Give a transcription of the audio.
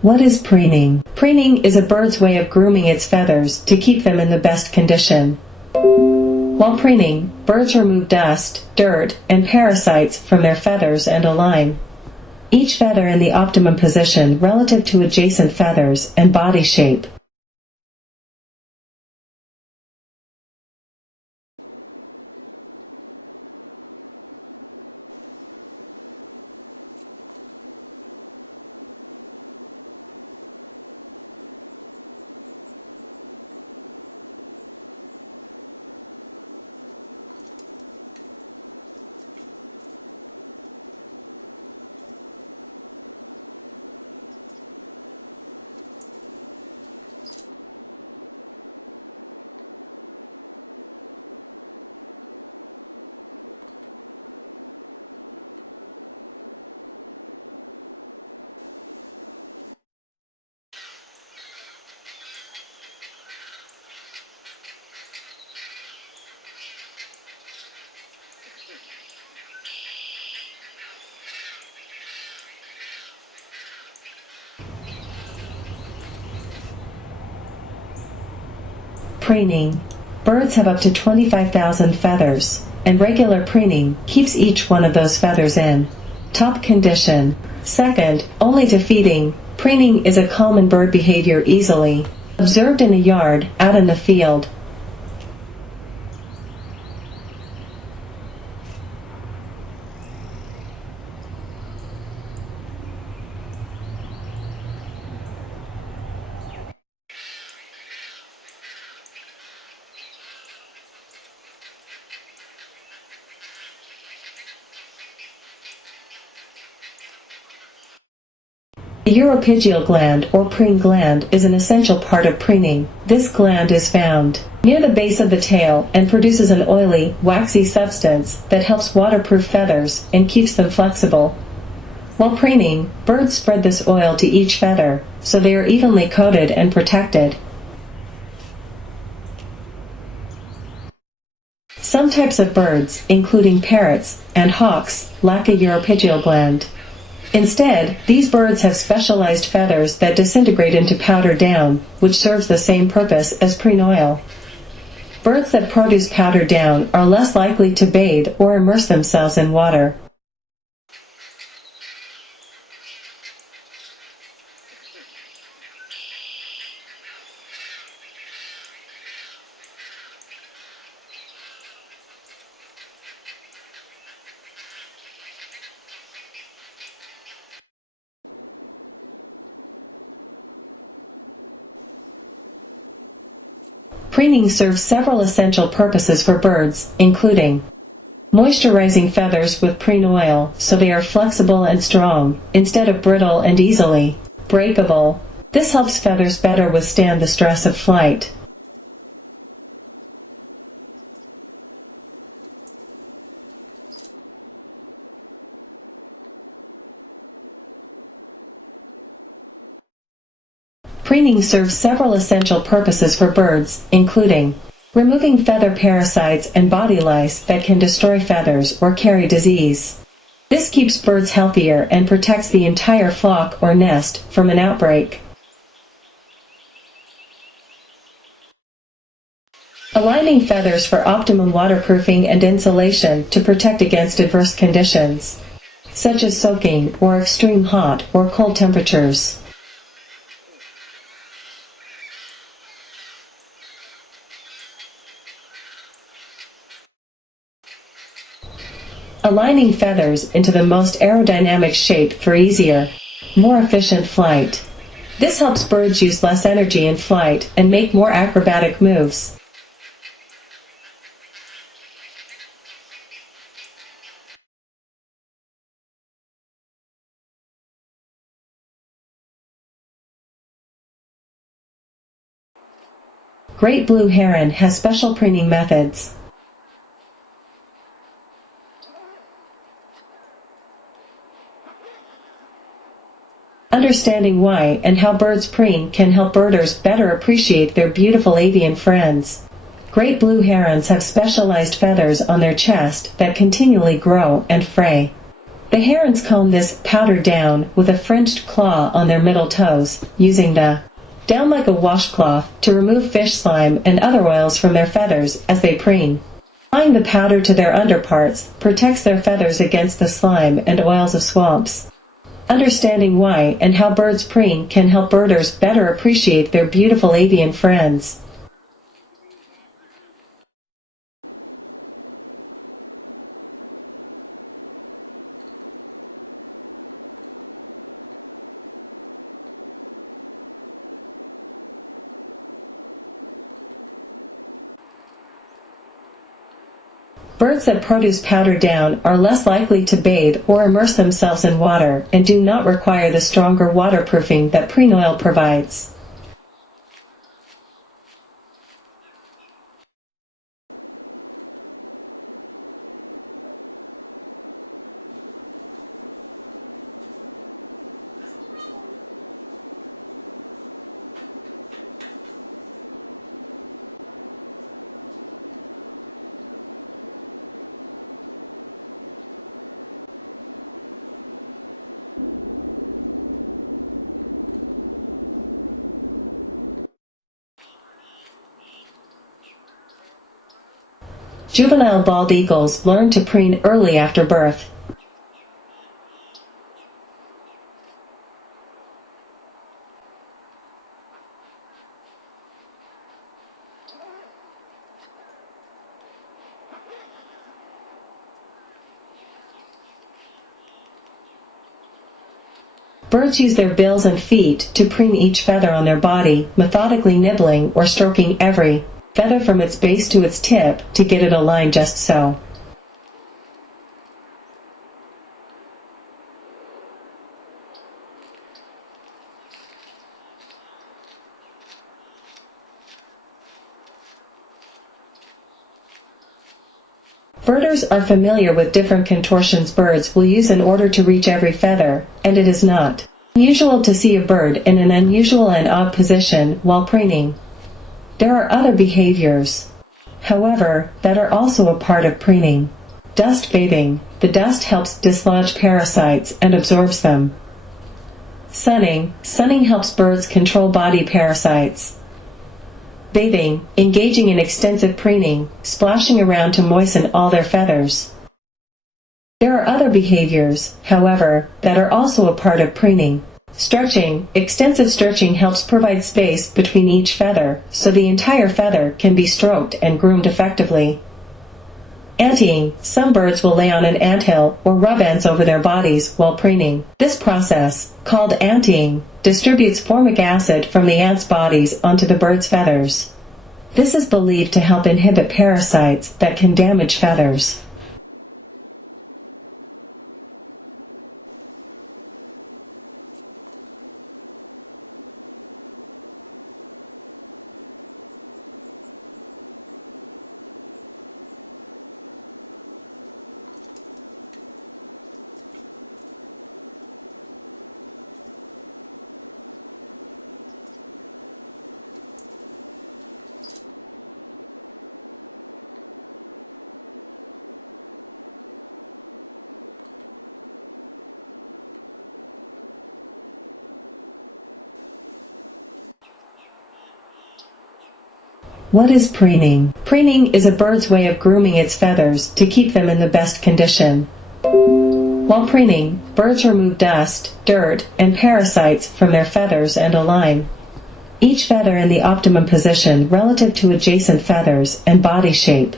What is preening? Preening is a bird's way of grooming its feathers to keep them in the best condition. While preening, birds remove dust, dirt, and parasites from their feathers and align each feather in the optimum position relative to adjacent feathers and body shape. Preening. Birds have up to 25,000 feathers, and regular preening keeps each one of those feathers in top condition. Second, only to feeding. Preening is a common bird behavior easily observed in a yard, out in the field. The Europagial gland or preen gland is an essential part of preening. This gland is found near the base of the tail and produces an oily, waxy substance that helps waterproof feathers and keeps them flexible. While preening, birds spread this oil to each feather, so they are evenly coated and protected. Some types of birds, including parrots and hawks, lack a Europagial gland. Instead, these birds have specialized feathers that disintegrate into powder down, which serves the same purpose as preen oil. Birds that produce powder down are less likely to bathe or immerse themselves in water. Preening serves several essential purposes for birds, including moisturizing feathers with preen oil so they are flexible and strong, instead of brittle and easily breakable. This helps feathers better withstand the stress of flight. Preening serves several essential purposes for birds, including removing feather parasites and body lice that can destroy feathers or carry disease. This keeps birds healthier and protects the entire flock or nest from an outbreak. Aligning feathers for optimum waterproofing and insulation to protect against adverse conditions, such as soaking or extreme hot or cold temperatures. Aligning feathers into the most aerodynamic shape for easier, more efficient flight. This helps birds use less energy in flight and make more acrobatic moves. Great blue heron has special preening methods. Understanding why and how birds preen can help birders better appreciate their beautiful avian friends. Great blue herons have specialized feathers on their chest that continually grow and fray. The herons comb this powder down with a fringed claw on their middle toes, using the down like a washcloth to remove fish slime and other oils from their feathers as they preen. Applying the powder to their underparts protects their feathers against the slime and oils of swamps. Understanding why and how birds preen can help birders better appreciate their beautiful avian friends. Birds that produce powder down are less likely to bathe or immerse themselves in water and do not require the stronger waterproofing that preen oil provides. Juvenile bald eagles learn to preen early after birth. Birds use their bills and feet to preen each feather on their body, methodically nibbling or stroking every feather from its base to its tip to get it aligned just so. Birders are familiar with different contortions birds will use in order to reach every feather, and it is not unusual to see a bird in an unusual and odd position while preening. There are other behaviors, however, that are also a part of preening. Dust bathing. The dust helps dislodge parasites and absorbs them. Sunning. Sunning helps birds control body parasites. Bathing. Engaging in extensive preening, splashing around to moisten all their feathers. There are other behaviors, however, that are also a part of preening. Stretching. Extensive stretching helps provide space between each feather, so the entire feather can be stroked and groomed effectively. Anteing. Some birds will lay on an anthill or rub ants over their bodies while preening. This process, called anteing, distributes formic acid from the ants' bodies onto the bird's feathers. This is believed to help inhibit parasites that can damage feathers. What is preening? Preening is a bird's way of grooming its feathers to keep them in the best condition. While preening, birds remove dust, dirt, and parasites from their feathers and align each feather in the optimum position relative to adjacent feathers and body shape.